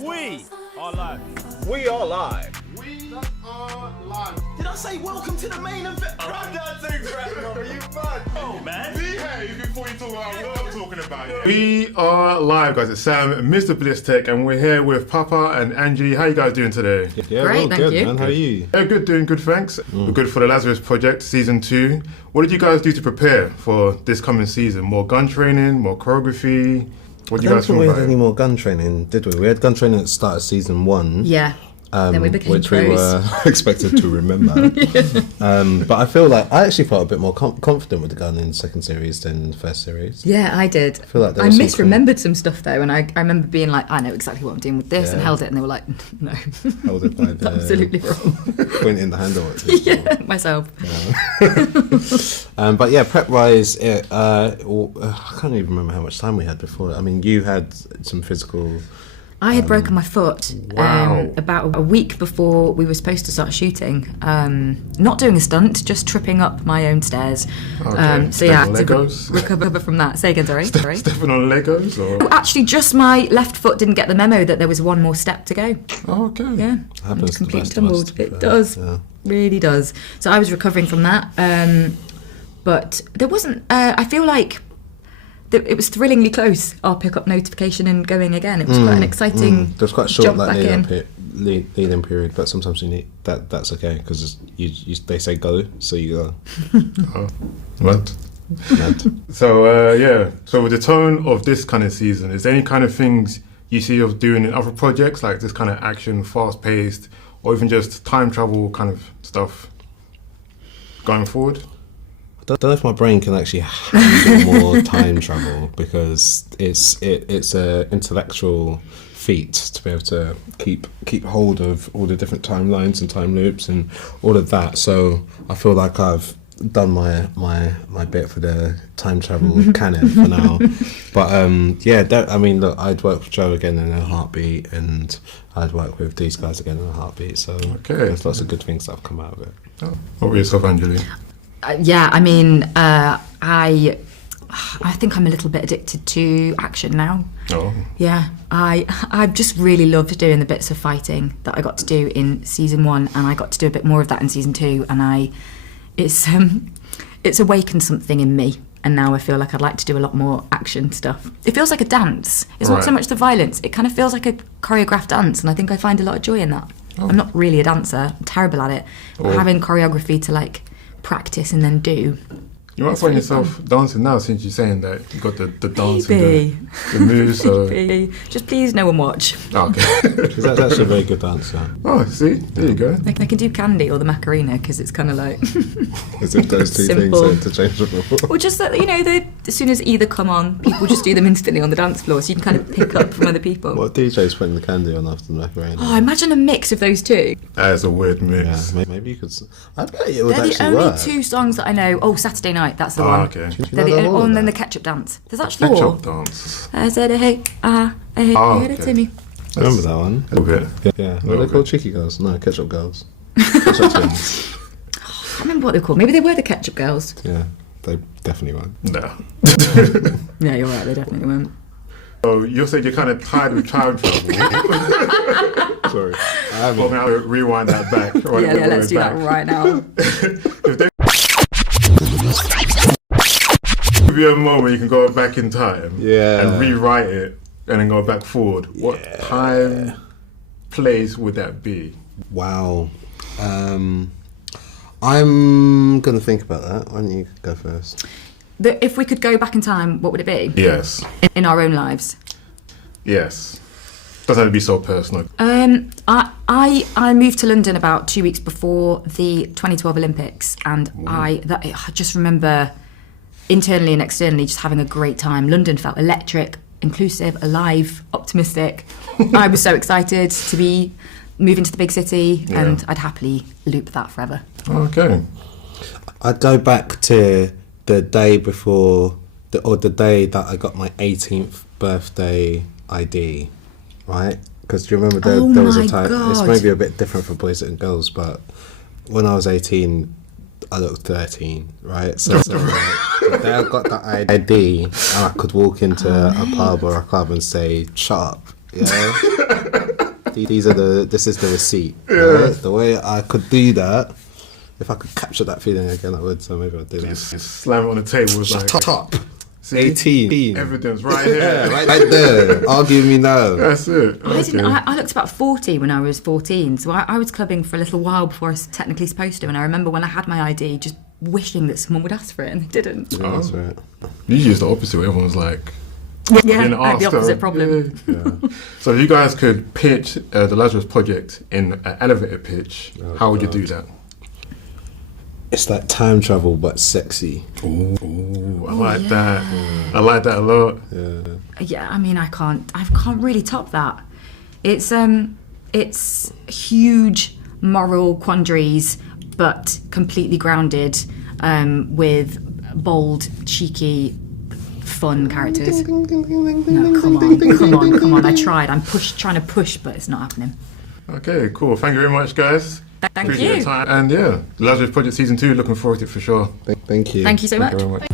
We are live. We are live. We are live. Did I say welcome to the main event? I'm not saying crap, bro. You mad? Oh, man. Behave before you talk about what I'm talking about. Yeah. We are live, guys. It's Sam, MrBlitztek, and we're here with Paapa and Anjli. How you guys doing today? Yeah, Great, well, thank good, you. man. How are you? Yeah, good, doing good, thanks. We're good for the Lazarus Project, Season 2. What did you guys do to prepare for this coming season? More gun training, more choreography? What do you I don't guys think feel we about had it? any more gun training, did we? We had gun training at the start of season 1. Yeah. Then we became which pros. we were expected to remember. But I feel like I actually felt a bit more confident with the gun in the second series than the first series. Yeah, I did. feel like there I was some misremembered some stuff though, and I remember being like, I know exactly what I'm doing with this, and Yeah. held it, and they were like, no, Held it by the absolutely wrong. pointing the handle at people. Yeah, myself. But yeah, prep wise, I can't even remember how much time we had before. I mean, you had some physical. I had broken my foot Wow. about a week before we were supposed to start shooting. Not doing a stunt, just tripping up my own stairs. Okay. So yeah, I Stepping had to on Legos? recover from that. Say again, sorry. Stepping on Legos? Or? Actually, just my left foot didn't get the memo that there was one more step to go. Oh, okay. Yeah, Happens to the completely best of us, tumbled. to be It fair. does, Yeah. really does. So I was recovering from that, but there wasn't. I feel like it was thrillingly close. Our pickup notification and going again. It was quite an exciting. There's quite a short jump like back in. lead-in period, but sometimes you need that. That's okay because they say go, so you go. Oh, what? Mad. So, yeah. So with the tone of this kind of season, is there any kind of things you see of doing in other projects, like this kind of action, fast-paced, or even just time travel kind of stuff going forward? I don't know if my brain can actually handle more time travel because it's a intellectual feat to be able to keep hold of all the different timelines and time loops and all of that. So I feel like I've done my bit for the time travel canon for now. But I mean, look, I'd work with Joe again in a heartbeat, and I'd work with these guys again in a heartbeat. So there's lots of good things that have come out of it. Oh. What about yourself, Anjli? Yeah, I mean, I think I'm a little bit addicted to action now. Oh. Yeah, I just really loved doing the bits of fighting that I got to do in season 1, and I got to do a bit more of that in season 2, and it's awakened something in me, and now I feel like I'd like to do a lot more action stuff. It feels like a dance. It's not so Right. much the violence. It kind of feels like a choreographed dance, and I think I find a lot of joy in that. Oh. I'm not really a dancer. I'm terrible at it. But Oh. having choreography to like practice and then do. You might It's find really yourself dancing now since you're saying that you got the dance Maybe. and the moves. So. Maybe. Just please no one watch. Oh, okay. Because that's actually a very good dancer. Oh, see, there you go. Like I can do Candy or the Macarena because it's kind of like... As if those two things Simple. are interchangeable. Or just that, as soon as either come on, people just do them instantly on the dance floor, so you can kind of pick up from other people. What DJ's putting the candy on after the macarena? Oh, imagine a mix of those two. That is a weird Yeah, mix. maybe you could. I bet it would They're the actually only work. 2 songs that I know. Oh, Saturday Night, that's the Oh, one. okay. Do you They're know the, the whole oh, of and then that? the ketchup dance. There's actually Ketchup 4. dance. I said, hey, hey, Oh, get it okay. to me. I remember that one. A little bit. Yeah. What are little they called? bit. Cheeky girls? No, ketchup girls. Ketchup twins. I can't remember what they're called. Maybe they were the Ketchup Girls. Yeah, they definitely won't. No. Yeah, you're right, they definitely weren't. So you said you're kind of tired with time travel. Sorry. I haven't. Well, now rewind that back. Yeah, let's do that right now. If there give you a moment you can go back in time and rewrite it and then go back forward, what time, place would that be? Wow. I'm gonna think about that. Why don't you go first? If we could go back in time, what would it be? Yes. In our own lives? Yes. Doesn't have to be so personal. I moved to London about 2 weeks before the 2012 Olympics, and I just remember internally and externally just having a great time. London felt electric, inclusive, alive, optimistic. I was so excited to be moving to the big city, and I'd happily loop that forever. Okay. I'd go back to the day before, the day that I got my 18th birthday ID, right? Because do you remember there was a time, it's God. maybe a bit different for boys and girls, but when I was 18, I looked 13, right? So the day I got that ID, and I could walk into a pub or a club and say, shut up, yeah? This is the receipt. Right? The way I could do that, if I could capture that feeling again, I would. So maybe I'll do that. Just slam it on the table. It's like, Shut up. see? 18. Evidence right here. Yeah, right there. Argue me now. That's it. I looked about 40 when I was 14, so I was clubbing for a little while before I was technically supposed to, and I remember when I had my ID just wishing that someone would ask for it, and they didn't. Yeah, that's right. Usually it's the opposite. Where everyone's like, Yeah, being I had the asked, opposite problem. Yeah. So if you guys could pitch the Lazarus Project in an elevator pitch, how would you do that? It's like time travel, but sexy. Ooh, I like that. I like that a lot. Yeah, I mean, I can't really top that. It's huge moral quandaries, but completely grounded, with bold, cheeky, fun characters. No, come on. I tried. I'm trying to push, but it's not happening. Okay, cool. Thank you very much, guys. Thank Appreciate you. your time. And yeah, Lazarus Project Season 2, looking forward to it for sure. Thank you. Thank you so much. very much.